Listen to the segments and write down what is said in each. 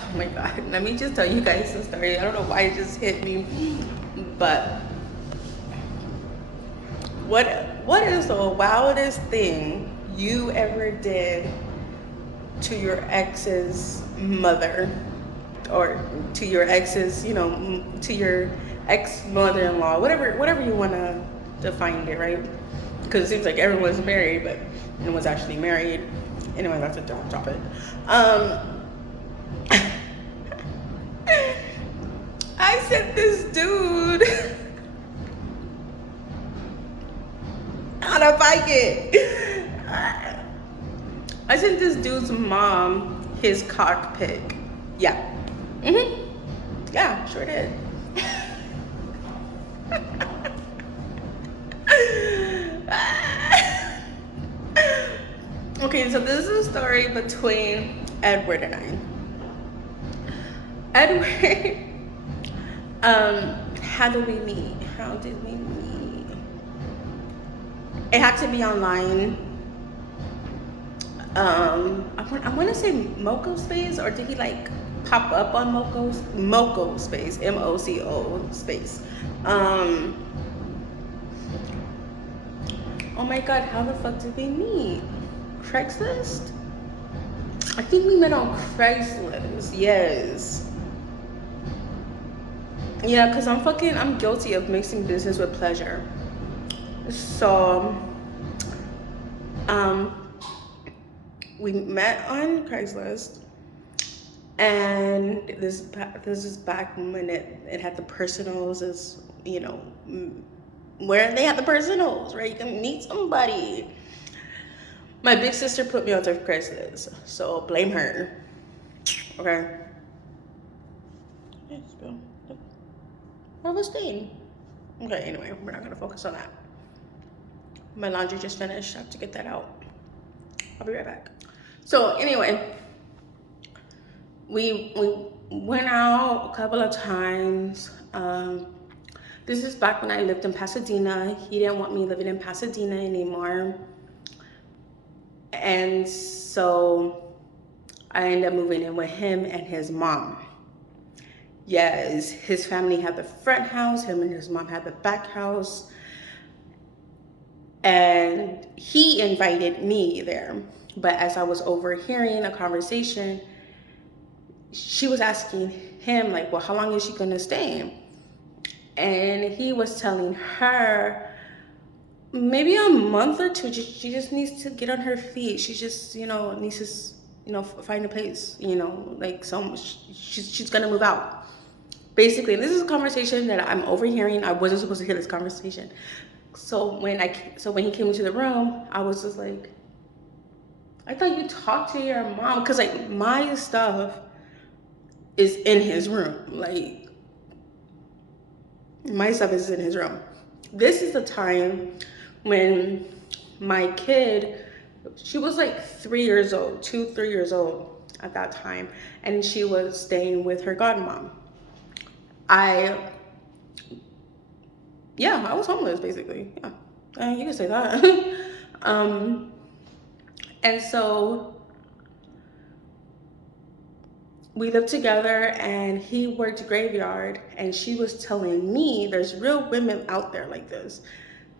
Oh my god, let me just tell you guys the story. I don't know why it just hit me, but what is the wildest thing you ever did to your ex's mother, or to your ex's, to your ex mother-in-law, whatever you want to define it, right? Because it seems like everyone's married, but no one's actually married. Anyway, that's a different topic. Um, I sent this dude on a bike. I sent this dude's mom his cock pic. Yeah. Mhm. Yeah, sure did. Okay, so this is a story between Edward and I. Edward, how did we meet? How did we meet? It had to be online. I want to say Moco Space, or did he like pop up on Moco Space, MOCO Space? Um, oh my God, how the fuck did we meet? Craigslist? I think we met on Craigslist. Yes. Yeah, cause I'm guilty of mixing business with pleasure. So, um, we met on Craigslist, and this is back when it had the personals, as where they had the personals, right? You can meet somebody. My big sister put me onto Craigslist, so blame her. Okay. Yes, Bill. I was staying. Okay. Anyway, we're not gonna focus on that. My laundry just finished. I have to get that out. I'll be right back. So anyway, we went out a couple of times. This is back when I lived in Pasadena. He didn't want me living in Pasadena anymore, and so I ended up moving in with him and his mom. Yes, his family had the front house. Him and his mom had the back house, and he invited me there. But as I was overhearing a conversation, she was asking him, like, well, how long is she gonna stay? And he was telling her maybe a month or two. She just needs to get on her feet. She just, needs to, find a place, like she's gonna move out. Basically, this is a conversation that I'm overhearing. I wasn't supposed to hear this conversation. So when he came into the room, I was just like, I thought you talked to your mom, because like my stuff is in his room. Like, my stuff is in his room. This is the time when my kid, she was like 3 years old, 3 years old at that time, and she was staying with her godmom. I, yeah, I was homeless basically. Yeah, you can say that. um, and so we lived together, and he worked graveyard, and she was telling me there's real women out there like this,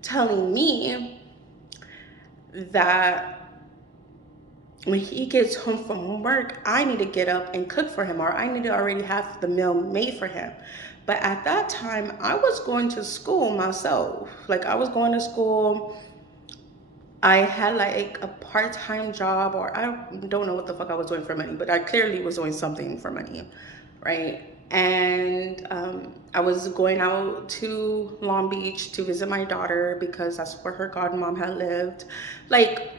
telling me that when he gets home from work, I need to get up and cook for him, or I need to already have the meal made for him. But at that time, I was going to school myself. Like, I was going to school. I had like a part-time job, or I don't know what the fuck I was doing for money, but I clearly was doing something for money, right? And I was going out to Long Beach to visit my daughter because that's where her godmom had lived. Like,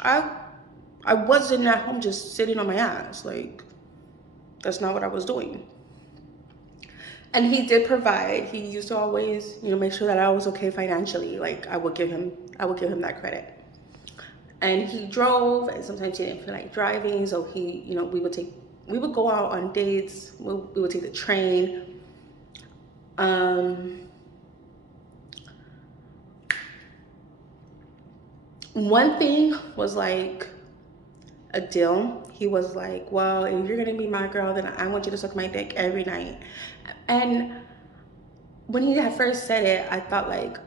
I I wasn't at home just sitting on my ass. Like, that's not what I was doing. And he did provide. He used to always, make sure that I was okay financially. Like, I would give him that credit. And he drove, and sometimes he didn't feel like driving, so we would go out on dates. We would take the train. Um, One thing was like, a deal. He was like, well, if you're gonna be my girl, then I want you to suck my dick every night. And when he had first said it, I thought like,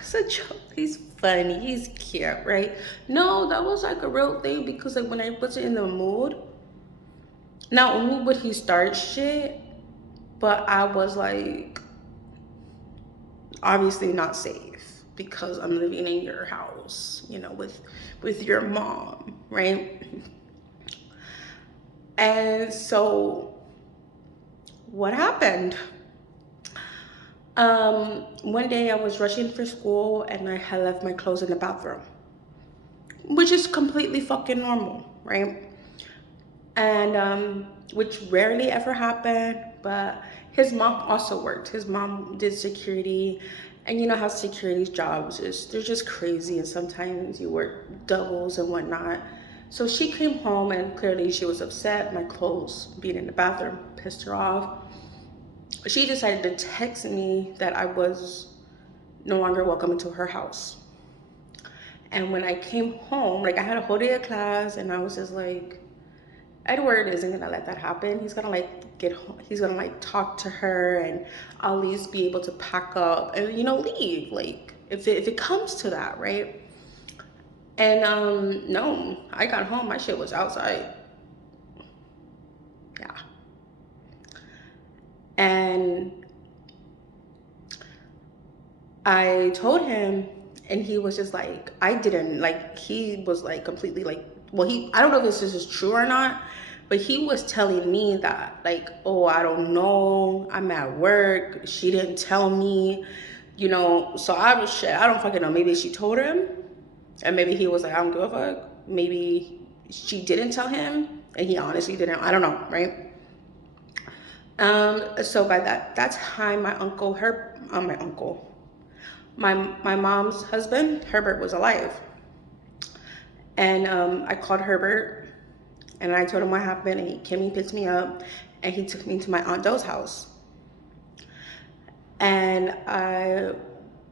it's a joke. He's funny. He's cute, right? No, that was like a real thing because like when I was in the mood, not only would he start shit, but I was like, obviously not safe because I'm living in your house, you know, with your mom, right? And so what happened? One day I was rushing for school and I had left my clothes in the bathroom, which is completely fucking normal, right? And which rarely ever happened, but his mom also worked. His mom did security, and you know how security's jobs is, they're just crazy, and sometimes you work doubles and whatnot. So she came home and clearly she was upset. My clothes being in the bathroom pissed her off. She decided to text me that I was no longer welcome into her house. And when I came home, like I had a whole day of class, and I was just like, Edward isn't gonna let that happen. He's gonna like get home. He's gonna like talk to her, and I'll at least be able to pack up and leave. Like if it comes to that, right? And no, I got home. My shit was outside. Yeah, and I told him, and he was just like, I didn't like. He was like completely like, well, I don't know if this is true or not, but he was telling me that like, oh, I don't know, I'm at work. She didn't tell me, So I was shit. I don't fucking know. Maybe she told him, and maybe he was like, I don't give a fuck. Maybe she didn't tell him, and he honestly didn't. I don't know, right? So by that time, my mom's husband, Herbert, was alive. And I called Herbert and I told him what happened, and he came and picked me up and he took me to my Aunt Doe's house. And I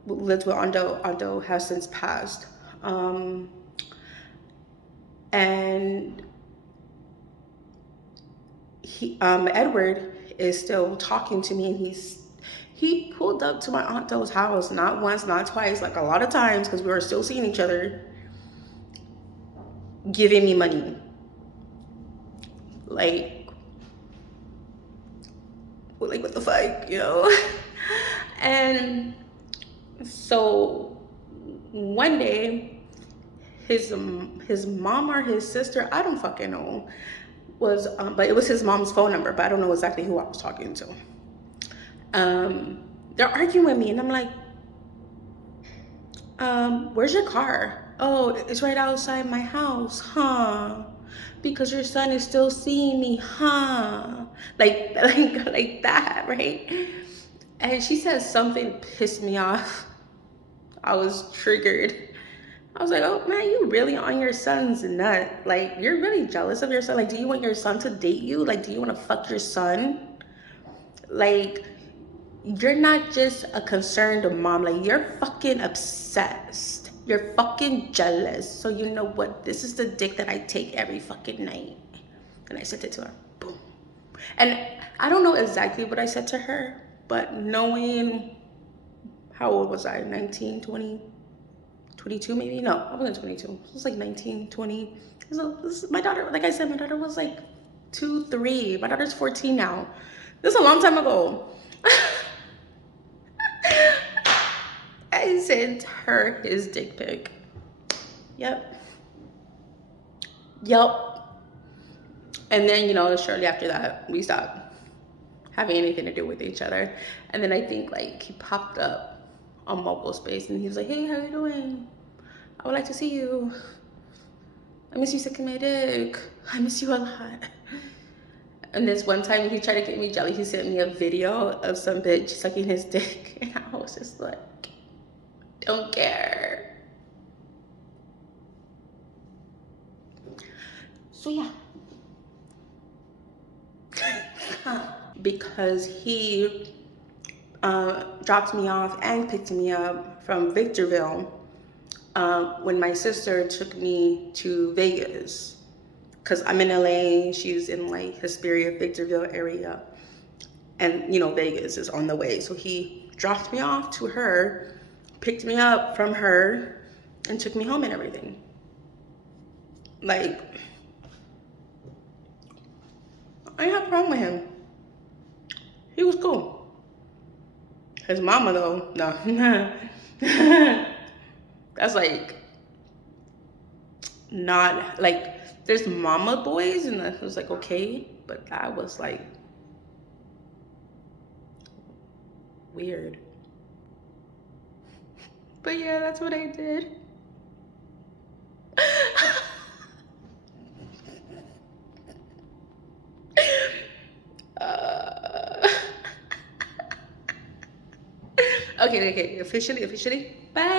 lived with Aunt Doe. Aunt Doe has since passed. And Edward is still talking to me, and he pulled up to my Aunt Doe's house, not once, not twice, like a lot of times, because we were still seeing each other, giving me money. Like what the fuck, And so one day, his mom or his sister, I don't fucking know, but it was his mom's phone number, but I don't know exactly who I was talking to. They're arguing with me, and I'm like, where's your car? Oh, it's right outside my house, huh? Because your son is still seeing me, huh? Like that, right? And she said something pissed me off. I was triggered. I was like, oh man, you really on your son's nut. Like, you're really jealous of your son. Like, do you want your son to date you? Like, do you want to fuck your son? Like, you're not just a concerned mom. Like, you're fucking obsessed. You're fucking jealous. So you know what? This is the dick that I take every fucking night. And I sent it to her. Boom. And I don't know exactly what I said to her, but knowing, how old was I? 19, 20, 22 maybe? No, I wasn't 22. I was like 19, 20. My daughter, like I said, my daughter was like 2, 3. My daughter's 14 now. This is a long time ago. I sent her his dick pic. Yep. And then, shortly after that, we stopped having anything to do with each other. And then I think like he popped up on Mobile Space and he was like, hey, how you doing? I would like to see you. I miss you sucking my dick. I miss you a lot. And this one time he tried to get me jelly. He sent me a video of some bitch sucking his dick. And I was just like, don't care. So yeah. Because he dropped me off and picked me up from Victorville when my sister took me to Vegas. because I'm in LA, she's in like Hesperia, Victorville area, and you know Vegas is on the way. So he dropped me off to her, picked me up from her, and took me home and everything. Like, I didn't have a problem with him. He was cool. His mama though, no. That's like not like there's mama boys and that was like okay, but that was like weird. But yeah, that's what I did. uh... Okay, okay, officially, officially. Bye.